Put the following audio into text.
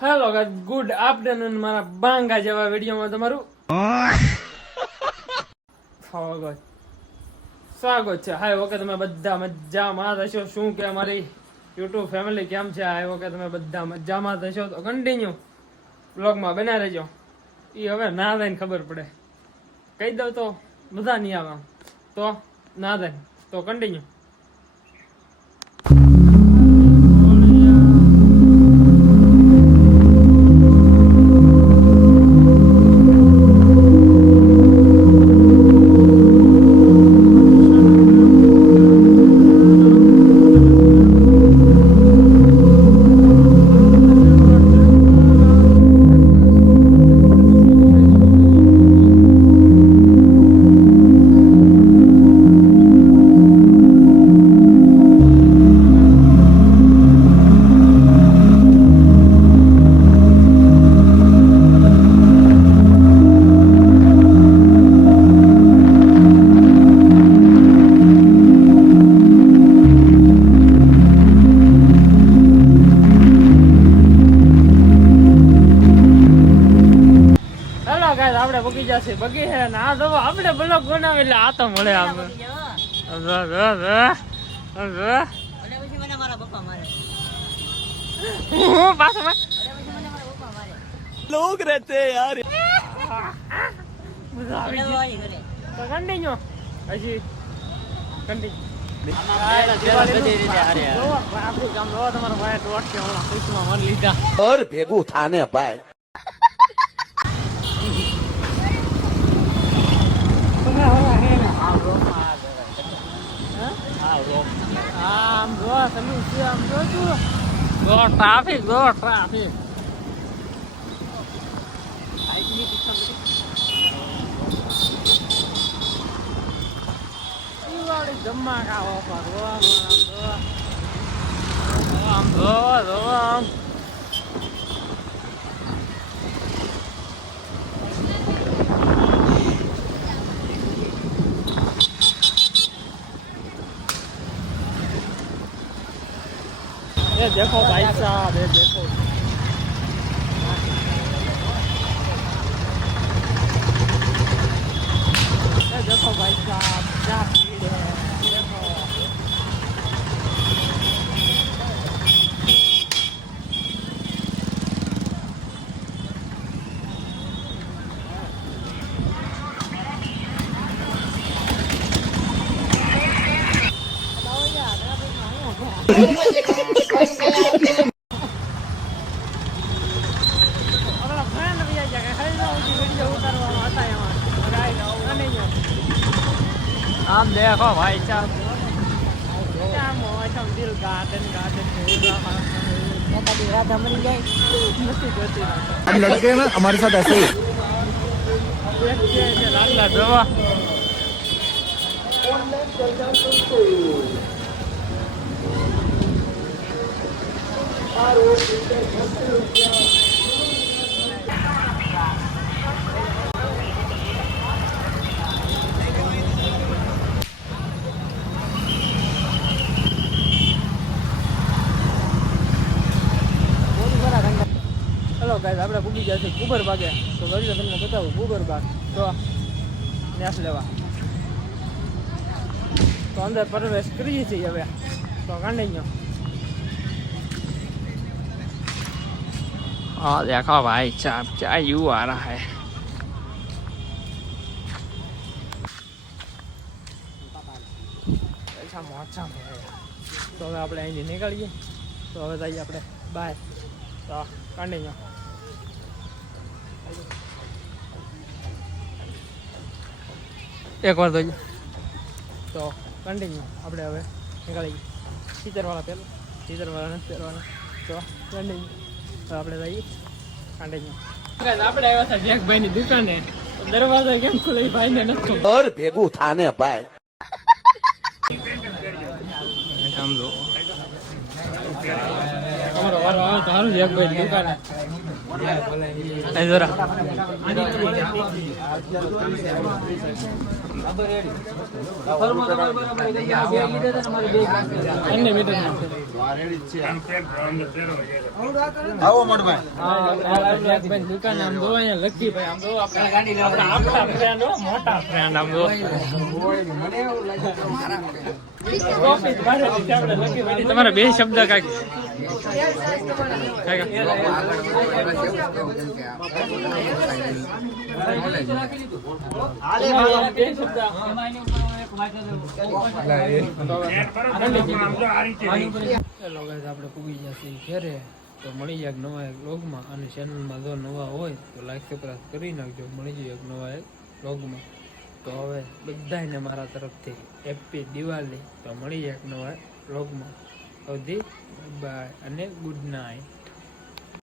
Hello guys good afternoon મારા બાંગા જેવા વિડીયોમાં તમારું સ્વાગત. સ્વાગત છે. હાય, ઓકે, તમે બધા મજામાં થશો શું કે અમારી યુટ્યુબ ફેમિલી કેમ છે? હાય, ઓકે, તમે બધા મજામાં થશો તો કન્ટિન્યુ બ્લોગમાં બના રહેજો. એ હવે ના થઈને ખબર પડે. કહી દઉં તો બધા નહીં આવે. તો ના થાય. તો કન્ટિન્યુ બગી જશે બગી હે ને. આ તો આપણે બ્લોગ બનાવે એટલે આ તો મળે આપણે. ર, ર, ર, ર. અને પછી મને મારા પપ્પા મારે. જો ટ્રાફિક જો ટ્રાફિક જમવા ખાવો પર આમ જો આમ જો આમ ये देखो भाई साहब ये देखो ये देखो भाई साहब क्या भीड़ है देखो આપણા friend બી આમ દેખો ભાઈ ચામ ચામ હોય ચામ દિલ ગાર્ડન ગાર્ડન રાધા મરી જાય નથી જોતી हम लड़के ना हमारे साथ ऐसे ही લાલા જવા. ઓનલાઈન હેલો ગાઈસ આપણે પૂગી ગયા છે ગુબર બાગે તો ગરીને તમને બતાવું ગુબર બાગ તો ન્યાસ લેવા. તો અંદર પ્રવેશ કરીએ છીએ હવે. તો કાંડી あじゃあかわいいじゃあじゃあ言うわなはい તો હવે આપણે અહીંથી નીકળીએ તો હવે જઈએ આપણે બાય તો કન્ટિન્યુ એક વાર જોઈએ તો કન્ટિન્યુ આપણે હવે નીકળીએ ટીચરવાળા પહેલું ટીચરવાળાને પહેરવાના તો કન્ટિન્યુ આપણે જઈએ. કાંડેજમાં આપણે આવ્યા હતા જેકભાઈ ની દુકાને દરવાજો કેમ ખુલે ભાઈ ને નથી ઘર ભેગું થાને ભાઈ. સમજો અમારો વારો આવે તો જરા. એમને મીટર નાખે. હા, આ ભાઈ દુકાન આમ જો અહીંયા લખી તમારા બે શબ્દ કાંઈક બે શબ્દ આપણે પૂગી જશે. ઘરે તો મળી જાય નવા એક લોગમાં અને ચેનલમાં જો નવા હોય તો લાઈક સબસ્ક્રાઇબ કરી નાખજો મળી જાય એક નવા એક લોગમાં તો હવે બધાને મારા તરફથી હેપી દિવાળી. તો મળી જાય એક નવા લોગમાં સુધી બાય અને ગુડ નાઇટ